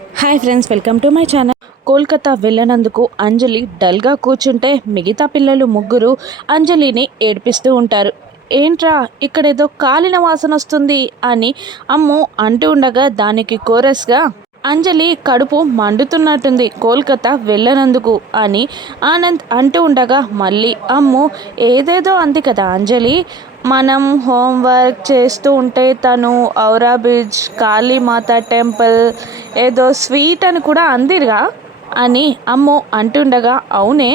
Hi friends, welcome to my channel. Kolkata వెళ్ళినందుకు అంజలి డల్గా కూర్చుంటే మిగతా పిల్లలు ముగ్గురు అంజలిని ఏడిపిస్తూ ఉంటారు. ఏంట్రా ఇక్కడేదో కాలిన వాసన వస్తుంది అని అమ్ము అంటూ ఉండగా దానికి కోరస్గా అంజలి కడుపు మండుతున్నట్టుంది కోల్కతా వెళ్ళనందుకు అని ఆనంద్ అంటూ ఉండగా మళ్ళీ అమ్ము ఏదేదో అంది కదా అంజలి. మనం హోంవర్క్ చేస్తూ ఉంటే తను ఔరా బ్రిడ్జ్, కాళీమాత టెంపుల్, ఏదో స్వీట్ అని కూడా అందిగా అని అమ్ము అంటుండగా అవునే,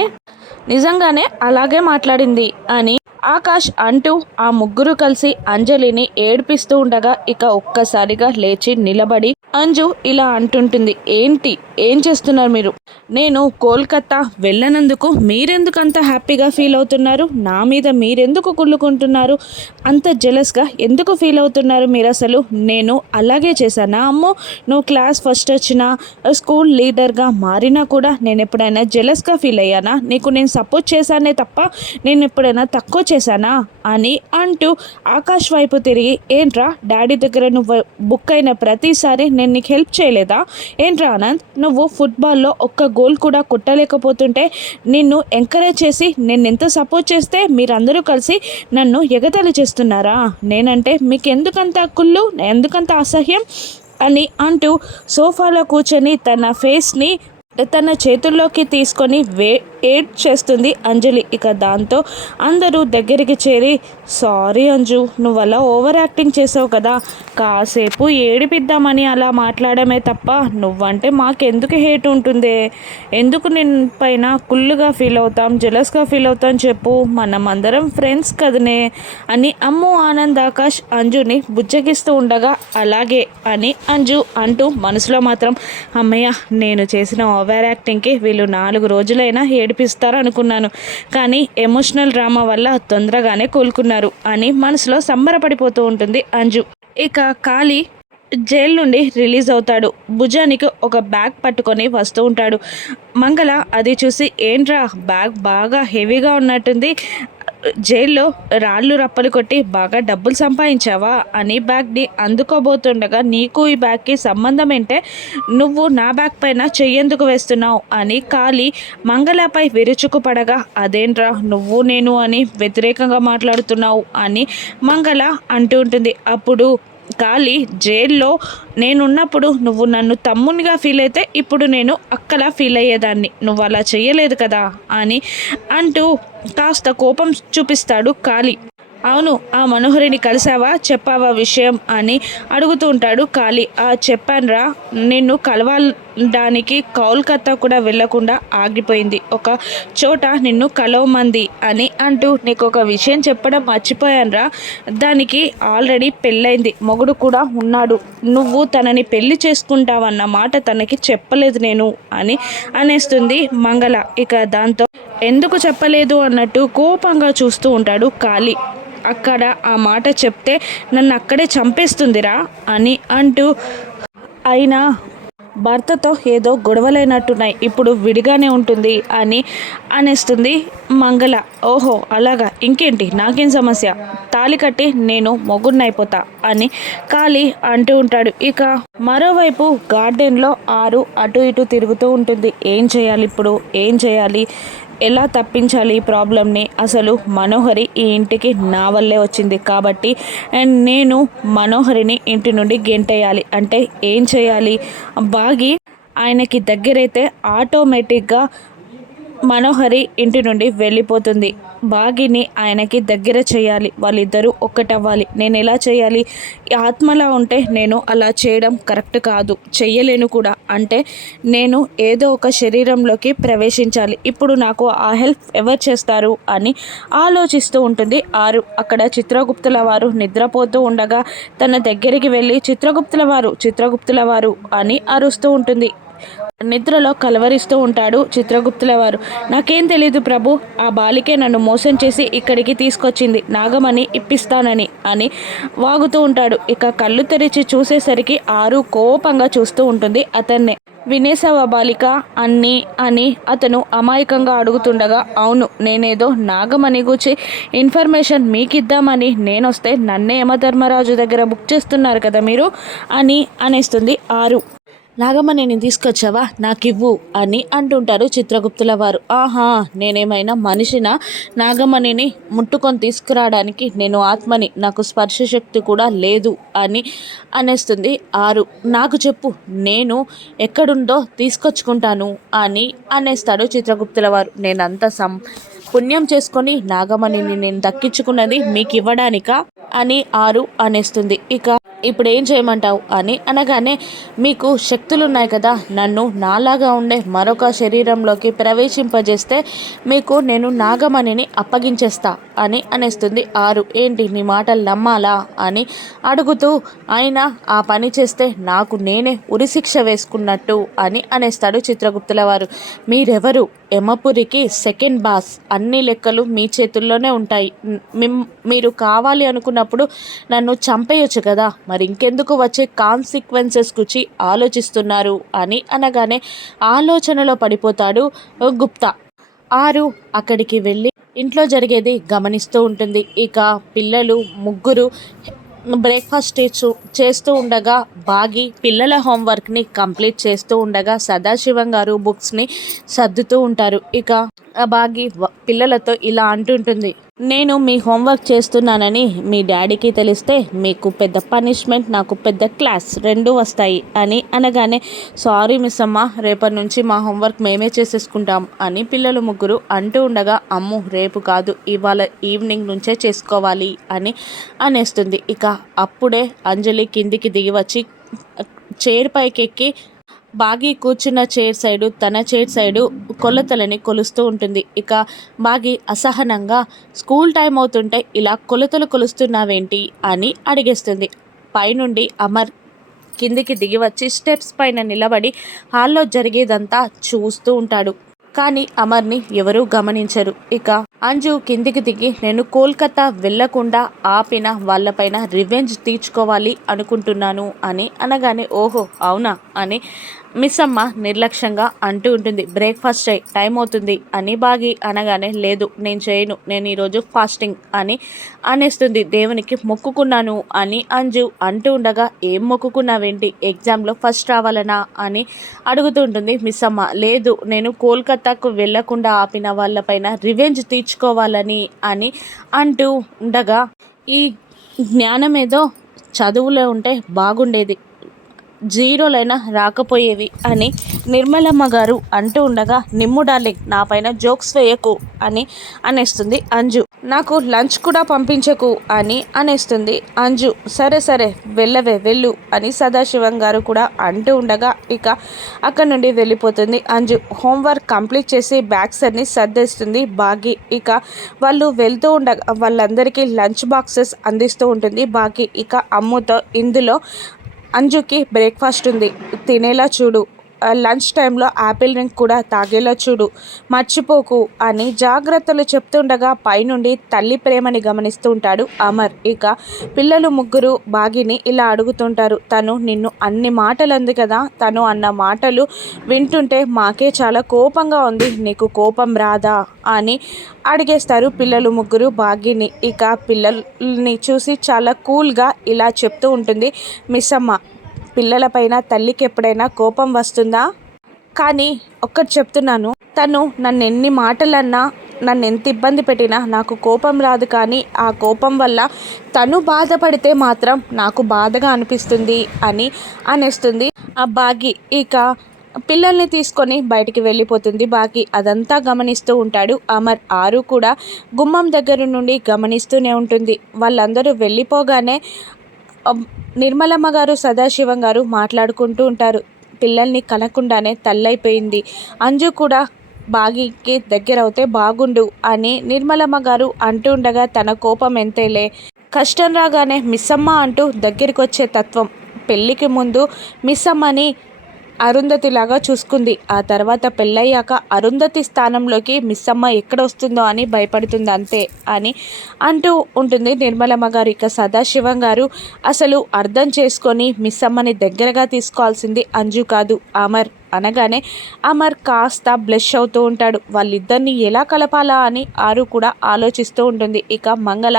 నిజంగానే అలాగే మాట్లాడింది అని ఆకాష్ అంటూ ఆ ముగ్గురు కలిసి అంజలిని ఏడిపిస్తూ ఉండగా ఇక ఒక్కసారిగా లేచి నిలబడి అంజు ఇలా అంటుంటుంది. ఏంటి, ఏం చేస్తున్నారు మీరు? నేను కోల్కతా వెళ్ళనందుకు మీరెందుకు అంత హ్యాపీగా ఫీల్ అవుతున్నారు? నా మీద మీరెందుకు కుళ్ళుకుంటున్నారు? అంత జెలస్గా ఎందుకు ఫీల్ అవుతున్నారు మీరు? అసలు నేను అలాగే చేశానా? అమ్మో, నువ్వు క్లాస్ ఫస్ట్ వచ్చినా, స్కూల్ లీడర్గా మారినా కూడా నేను ఎప్పుడైనా జెలస్గా ఫీల్ అయ్యానా? నీకు నేను సపోర్ట్ చేశానే తప్ప నేను ఎప్పుడైనా తక్కువ చేశానా అని అంటూ ఆకాష్ వైపు తిరిగి, ఏంట్రా డాడీ దగ్గర నువ్వు బుక్ అయిన ప్రతిసారి నేను నీకు హెల్ప్ చేయలేదా? ఏంట్రా ఆనంద్, నువ్వు ఫుట్బాల్లో ఒక్క గోల్ కూడా కొట్టలేకపోతుంటే నిన్ను ఎంకరేజ్ చేసి నేను ఎంత సపోర్ట్ చేస్తే మీరందరూ కలిసి నన్ను ఎగతాళి చేస్తున్నారా? నేనంటే మీకు ఎందుకంత కుళ్ళు, ఎందుకంత అసహ్యం అని అంటూ సోఫాలో కూర్చొని తన ఫేస్ని తన చేతుల్లోకి తీసుకొని ఏడ్ చేస్తుంది అంజలి. ఇక దాంతో అందరూ దగ్గరికి చేరి, సారీ అంజు, నువ్వు అలా ఓవర్ యాక్టింగ్ చేసావు కదా, కాసేపు ఏడిపిద్దామని అలా మాట్లాడమే తప్ప నువ్వంటే మాకెందుకు హేట్ ఉంటుంది? ఎందుకు నేను పైన కుళ్ళుగా ఫీల్ అవుతాం, జెలస్గా ఫీల్ అవుతాం చెప్పు? మనం అందరం ఫ్రెండ్స్ కదనే అని అమ్ము, ఆనంద్, ఆకాష్ అంజుని బుజ్జగిస్తూ ఉండగా అలాగే అని అంజు అంటూ మనసులో మాత్రం అమ్మయ్య, నేను చేసిన ఓవర్ యాక్టింగ్కి వీళ్ళు 4 రోజులైనా ఏడిపిస్తారు అనుకున్నాను, కానీ ఎమోషనల్ డ్రామా వల్ల తొందరగానే కోలుకున్నారు అని మనసులో సంబరపడిపోతూ ఉంటుంది అంజు. ఇక కాళీ జైలు నుండి రిలీజ్ అవుతాడు. భుజానికి ఒక బ్యాగ్ పట్టుకొని వస్తూ ఉంటాడు. మంగళ అది చూసి, ఏంట్రా బ్యాగ్ బాగా హెవీగా ఉన్నట్టుంది, జైల్లో రాళ్ళు రప్పలు కొట్టి బాగా డబ్బులు సంపాదించావా అని బ్యాగ్ని అందుకోబోతుండగా, నీకు ఈ బ్యాగ్కి సంబంధం ఏంటే, నువ్వు నా బ్యాగ్ పైన చెయ్యేందుకు వేస్తున్నావు అని కాళీ మంగళపై విరుచుకుపడగా, అదేంట్రా నువ్వు నేను అని వ్యతిరేకంగా మాట్లాడుతున్నావు అని మంగళ అంటూ ఉంటుంది. అప్పుడు కాళీ, జైల్లో నేనున్నప్పుడు నువ్వు నన్ను తమ్మునిగా ఫీల్ అయితే ఇప్పుడు నేను అక్కలా ఫీల్ అయ్యేదాన్ని, నువ్వు అలా చెయ్యలేదు కదా అని అంటూ కాస్త కోపం చూపిస్తాడు కాళీ. అవును, ఆ మనోహరిని కలిసావా, చెప్పావా విషయం అని అడుగుతూ ఉంటాడు కాళీ. చెప్పానురా, నిన్ను కలవడానికి కోల్కతా కూడా వెళ్లకుండా ఆగిపోయింది, ఒక చోట నిన్ను కలవమంది అని అంటూ, నీకు ఒక విషయం చెప్పడం మర్చిపోయానురా, దానికి ఆల్రెడీ పెళ్ళైంది, మొగుడు కూడా ఉన్నాడు, నువ్వు తనని పెళ్లి చేసుకుంటావన్న మాట తనకి చెప్పలేదు నేను అని అనేస్తుంది మంగళ. ఇక దాంతో ఎందుకు చెప్పలేదు అన్నట్టు కోపంగా చూస్తూ ఉంటాడు కాళీ. అక్కడ ఆ మాట చెప్తే నన్ను అక్కడే చంపేస్తుందిరా అని అంటూ, అయినా భర్తతో ఏదో గొడవలైనట్టున్నాయి, ఇప్పుడు విడిగానే ఉంటుంది అని అనేస్తుంది మంగళ. ఓహో అలాగా, ఇంకేంటి, నాకేం సమస్య, తాళి కట్టి నేను మొగుడినైపోతా అని కాళీ అంటూ ఉంటాడు. ఇక మరోవైపు గార్డెన్లో ఆరు అటు ఇటు తిరుగుతూ ఉంటుంది. ఏం చేయాలి ఇప్పుడు, ఏం చేయాలి, ఎలా తప్పించాలి ఈ ప్రాబ్లమ్ని? అసలు మనోహరి ఈ ఇంటికి నా వల్లే వచ్చింది కాబట్టి నేను మనోహరిని ఇంటి నుండి గెంటేయాలి. అంటే ఏం చేయాలి? బాగి ఆయనకి దగ్గరైతే ఆటోమేటిక్గా మనోహరి ఇంటి నుండి వెళ్ళిపోతుంది. బాగిని ఆయనకి దగ్గర చేయాలి, వాళ్ళిద్దరూ ఒక్కటవ్వాలి. నేను ఎలా చేయాలి? ఆత్మలా ఉంటే నేను అలా చేయడం కరెక్ట్ కాదు, చెయ్యలేను కూడా. అంటే నేను ఏదో ఒక శరీరంలోకి ప్రవేశించాలి. ఇప్పుడు నాకు ఆ హెల్ప్ ఎవరు చేస్తారు అని ఆలోచిస్తూ ఉంటుంది ఆరు. అక్కడ చిత్రగుప్తుల వారు నిద్రపోతూ ఉండగా తన దగ్గరికి వెళ్ళి, చిత్రగుప్తుల వారు అని అరుస్తూ ఉంటుంది. నిద్రలో కలవరిస్తూ ఉంటాడు చిత్రగుప్తుల వారు. నాకేం తెలీదు ప్రభు, ఆ బాలికే నన్ను మోసం చేసి ఇక్కడికి తీసుకొచ్చింది, నాగమణి ఇప్పిస్తానని అని వాగుతూ ఉంటాడు. ఇక కళ్ళు తెరిచి చూసేసరికి ఆరు కోపంగా చూస్తూ ఉంటుంది అతన్నే. వినేసావా బాలిక అన్నీ అని అతను అమాయకంగా అడుగుతుండగా, అవును, నేనేదో నాగమణి గురించి ఇన్ఫర్మేషన్ మీకిద్దామని నేనొస్తే నన్నే యమధర్మరాజు దగ్గర బుక్ చేస్తున్నారు కదా మీరు అని అనేస్తుంది ఆరు. నాగమణిని తీసుకొచ్చావా నాకివ్వు అని అంటుంటారు చిత్రగుప్తుల వారు. ఆహా, నేనేమైనా మనిషినా నాగమణిని ముట్టుకొని తీసుకురావడానికి? నేను ఆత్మని, నాకు స్పర్శ శక్తి కూడా లేదు అని అనేస్తుంది ఆరు. నాకు చెప్పు, నేను ఎక్కడుందో తీసుకొచ్చుకుంటాను అని అనేస్తాడు చిత్రగుప్తుల వారు. నేనంత పుణ్యం చేసుకొని నాగమణిని నేను దక్కించుకున్నది మీకు ఇవ్వడానికా అని ఆరు అనేస్తుంది. ఇక ఇప్పుడు ఏం చేయమంటావు అని అనగానే, మీకు శక్తులున్నాయి కదా, నన్ను నాలాగా ఉండే మరొక శరీరంలోకి ప్రవేశింపజేస్తే మీకు నేను నాగమణిని అప్పగించేస్తా అని అనేస్తుంది ఆరు. ఏంటి నీ మాటలు నమ్మాలా అని అడుగుతూ, అయినా ఆ పని చేస్తే నాకు నేనే ఉరిశిక్ష వేసుకున్నట్టు అని అనేస్తాడు చిత్రగుప్తుల వారు. మీరెవరు? యమపురికి సెకండ్ బాస్. అన్ని లెక్కలు మీ చేతుల్లోనే ఉంటాయి. మీరు కావాలి అనుకున్నప్పుడు నన్ను చంపేయచ్చు కదా, మరి ఇంకెందుకు వచ్చే కాన్సిక్వెన్సెస్ గురించి ఆలోచిస్తున్నారు అని అనగానే ఆలోచనలో పడిపోతాడు గుప్తా. ఆరు అక్కడికి వెళ్ళి ఇంట్లో జరిగేది గమనిస్తూ ఉంటుంది. ఇక పిల్లలు ముగ్గురు బ్రేక్ఫాస్ట్ చేస్తూ ఉండగా బాగి పిల్లల హోంవర్క్ని కంప్లీట్ చేస్తూ ఉండగా సదాశివం గారు బుక్స్ని సర్దుతూ ఉంటారు. ఇక బాగి పిల్లలతో ఇలా అంటుంటుంది, నేను మీ హోంవర్క్ చేస్తున్నానని మీ డాడీకి తెలిస్తే మీకు పెద్ద పనిష్మెంట్, నాకు పెద్ద క్లాస్ రెండు వస్తాయి అని అనగానే, సారీ మిస్ అమ్మ, రేపటి నుంచి మా హోంవర్క్ మేమే చేసేసుకుంటాం అని పిల్లలు ముగ్గురు అంటూ ఉండగా, అమ్ము రేపు కాదు ఇవాళ ఈవినింగ్ నుంచే చేసుకోవాలి అని అనేస్తుంది. ఇక అప్పుడే అంజలి కిందికి దిగి వచ్చి చైర్ పైకి ఎక్కి బాగి కూర్చున్న చైర్ సైడు, తన చైర్ సైడు కొలతలని కొలుస్తూ ఉంటుంది. ఇక బాగి అసహనంగా, స్కూల్ టైం అవుతుంటే ఇలా కొలతలు కొలుస్తున్నావేంటి అని అడిగేస్తుంది. పైనుండి అమర్ కిందికి దిగి వచ్చి స్టెప్స్ పైన నిలబడి హాల్లో జరిగేదంతా చూస్తూ ఉంటాడు. కానీ అమర్ని ఎవరూ గమనించరు. ఇక అంజు కిందికి దిగి, నేను కోల్కతా వెళ్లకుండా ఆపిన వాళ్ళపైన రివెంజ్ తీర్చుకోవాలి అనుకుంటున్నాను అని అనగానే, ఓహో అవునా అని మిస్ అమ్మ నిర్లక్ష్యంగా అంటూ ఉంటుంది. బ్రేక్ఫాస్ట్ టైం అవుతుంది అని బాగి అనగానే, లేదు నేను చేయను, నేను ఈరోజు ఫాస్టింగ్ అని అనేస్తుంది. దేవునికి మొక్కుకున్నాను అని అంజు అంటూ ఉండగా, ఏం మొక్కుకున్నావేంటి, ఎగ్జామ్లో ఫస్ట్ రావాలనా అని అడుగుతూ ఉంటుంది మిస్ అమ్మ. లేదు, నేను కోల్కతాకు వెళ్లకుండా ఆపిన వాళ్ళపైన రివెంజ్ తీర్చుకోవాలని అని అంటూ ఉండగా, ఈ జ్ఞానం ఏదో చదువులో ఉంటే బాగుండేది, జీరోలైనా రాకపోయేవి అని నిర్మలమ్మ గారు అంటూ ఉండగా, నిమ్ము డార్లింగ్, నా పైన జోక్స్ వేయకు అని అనేస్తుంది అంజు. నాకు లంచ్ కూడా పంపించకు అని అనేస్తుంది అంజు. సరే సరే వెళ్ళవే వెళ్ళు అని సదాశివం గారు కూడా అంటూ ఉండగా, ఇక అక్కడ నుండి వెళ్ళిపోతుంది అంజు. హోంవర్క్ కంప్లీట్ చేసి బ్యాగ్స్ అన్ని సర్దేస్తుంది బాగి. ఇక వాళ్ళు వెళ్తూ ఉండగా వాళ్ళందరికీ లంచ్ బాక్సెస్ అందిస్తూ ఉంటుంది బాగి. ఇక అమ్ముతో, ఇందులో అంజుకి బ్రేక్ఫాస్ట్ ఉంది, తినేలా చూడు, లంచ్ టైంలో యాపిల్ డ్రింక్ కూడా తాగేలా చూడు, మర్చిపోకు అని జాగ్రత్తలు చెప్తుండగా పైనుండి తల్లి ప్రేమని గమనిస్తూ ఉంటాడు అమర్. ఇక పిల్లలు ముగ్గురు బాగిని ఇలా అడుగుతుంటారు, తను నిన్ను అన్ని మాటలు అంది కదా, తను అన్న మాటలు వింటుంటే మాకే చాలా కోపంగా ఉంది, నీకు కోపం రాదా అని అడిగేస్తారు పిల్లలు ముగ్గురు బాగిని. ఇక పిల్లల్ని చూసి చాలా కూల్గా ఇలా చెప్తూ ఉంటుంది మిస్ అమ్మ, పిల్లలపైన తల్లికి ఎప్పుడైనా కోపం వస్తుందా? కానీ ఒక్కటి చెప్తున్నాను, తను నన్ను ఎన్ని మాటలన్నా, నన్ను ఎంత ఇబ్బంది పెట్టినా నాకు కోపం రాదు, కానీ ఆ కోపం వల్ల తను బాధపడితే మాత్రం నాకు బాధగా అనిపిస్తుంది అని అనేస్తుంది ఆ బాగి. ఇక పిల్లల్ని తీసుకొని బయటికి వెళ్ళిపోతుంది బాగి. అదంతా గమనిస్తూ ఉంటాడు అమర్. ఆరు కూడా గుమ్మం దగ్గర నుండి గమనిస్తూనే ఉంటుంది. వాళ్ళందరూ వెళ్ళిపోగానే నిర్మలమ్మ గారు సదాశివం గారు మాట్లాడుకుంటూ ఉంటారు. పిల్లల్ని కనకుండానే తల్లైపోయింది, అంజు కూడా బాగికి దగ్గర అవుతే బాగుండు అని నిర్మలమ్మ గారు అంటూ ఉండగా, తన కోపం ఎంతేలే, కష్టం రాగానే మిస్సమ్మ అంటూ దగ్గరికి వచ్చే తత్వం. పెళ్ళికి ముందు మిస్సమ్మని అరుంధతిలాగా చూసుకుంది, ఆ తర్వాత పెళ్ళయ్యాక అరుంధతి స్థానంలోకి మిస్సమ్మ ఎక్కడ వస్తుందో అని భయపడుతుంది అంతే అని అంటూ ఉంటుంది నిర్మలమ్మ గారు. ఇక సదాశివం గారు, అసలు అర్థం చేసుకొని మిస్సమ్మని దగ్గరగా తీసుకోవాల్సింది అంజు కాదు అమర్ అనగానే అమర్ కాస్త బ్లష్ అవుతూ ఉంటాడు. వాళ్ళిద్దరిని ఎలా కలపాలా అని ఆరు కూడా ఆలోచిస్తూ ఉంటుంది. ఇక మంగళ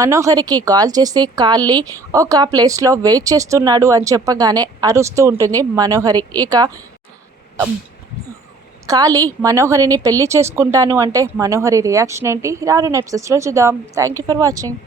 మనోహరికి కాల్ చేసి కాల్ని ఒక ప్లేస్లో వెయిట్ చేస్తున్నాడు అని చెప్పగానే అరుస్తూ ఉంటుంది మనోహరి. ఇక కాళీ మనోహరిని పెళ్లి చేసుకుంటాను అంటే మనోహరి రియాక్షన్ ఏంటి రాను ఎపిసోడ్స్లో చూద్దాం. Thank you for watching.